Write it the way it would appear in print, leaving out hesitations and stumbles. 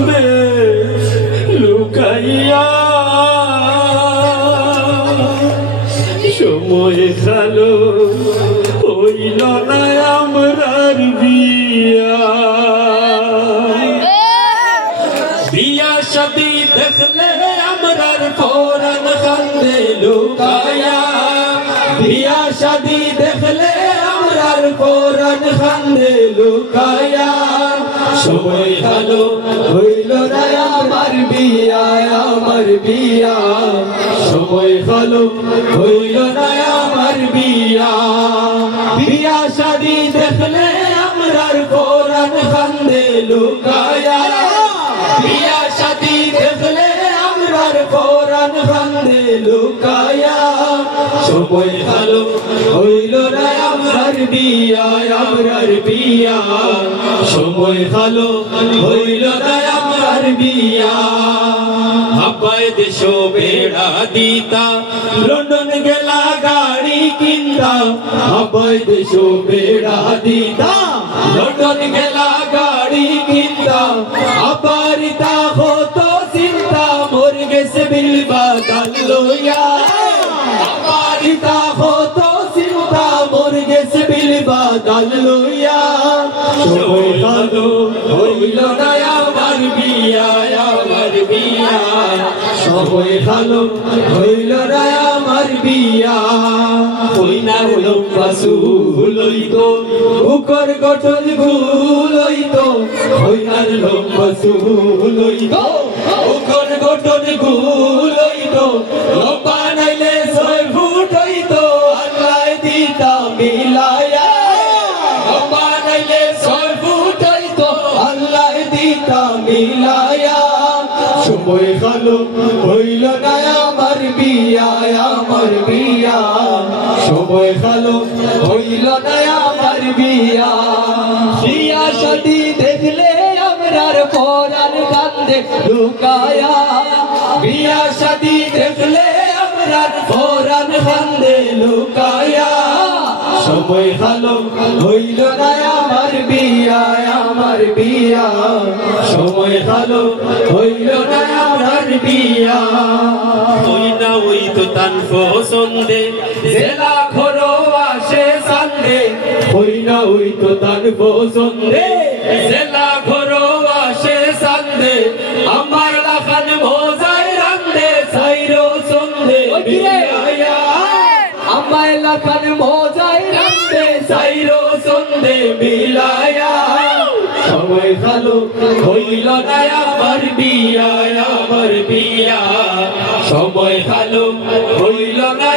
খান্দে লুকাইয়া সময় খালো হইল না আমরার বিয়া বিয়া শাদি দেখলে আমরার পরাণ খান্দে লুকাইয়া বিয়া শাদি দেখলে আমরার পরাণ খান্দে লুকাইয়া সময় খালো হইল না আমার বিয়া আমার বিয়া সময় খালো হইল না আমার বিয়া বিয়া শাদি দেখলে আমরার পরাণ খান্দে লুকাইয়া বিয়া শাদি দেখলে আমরার পরাণ খান্দে লুকাইয়া সময় খালো হইল না আমরার বিয়া আমরার বিয়া সময় খালো হইল না আমরার বিয়া আব্বাই দেশ বেড়া দিতা লন্ডন গেলা গাড়ি কিনতা আব্বাই দেশ বেড়া দিতা লন্ডন গেলা গাড়ি কিনতা আবার তা হতো চিন্তা মর গেছে বিলবা গাল লইয়া আবার তা হতো চিন্তা মর গেছে বিলবা গাল লইয়া সময় খালো হইল না আমার বিয়া আমার বিয়া সময় খালো হইল না আমার বিয়া কইনার লম্বা চুল হইতো বুকর গঠন ভুল হইতো কইনার লম্বা চুল হইতো বুকর গঠন ভুল হইতো লম্বা নাইলে 6 ফুট হইতো আল্লাহ দিতা মিলায়া লম্বা নাইলে 6 ফুট হইতো আল্লাহ দিতা মিলায়া সময় খালো হইল না আমার বিয়া আমার বিয়া সময় খালো হইল না আমার বিয়া বিয়া শাদি দেখলে আমরার পরাণ কান্দে লুকায়া বিয়া শাদি দেখলে আমরার পরাণ কান্দে লুকায়া সময় খালো হইল না আমার বিয়া আমার বিয়া সময় খালো হইল না আমার বিয়া ওই না ওই তো তান পছন্দে জেলা খরো আসে সান্দে ওই না ওই তো তান পছন্দে জেলা খরো আসে সান্দে আমার লাখান মোজায় রান্দে সাইরো সন্দে বিয়া আমার লাখান মোজায় রান্দে সাইরো সন্দে মিলায়া সময় খালো হইল না আমার বিয়া আমার বিয়া সময় খালো হইল না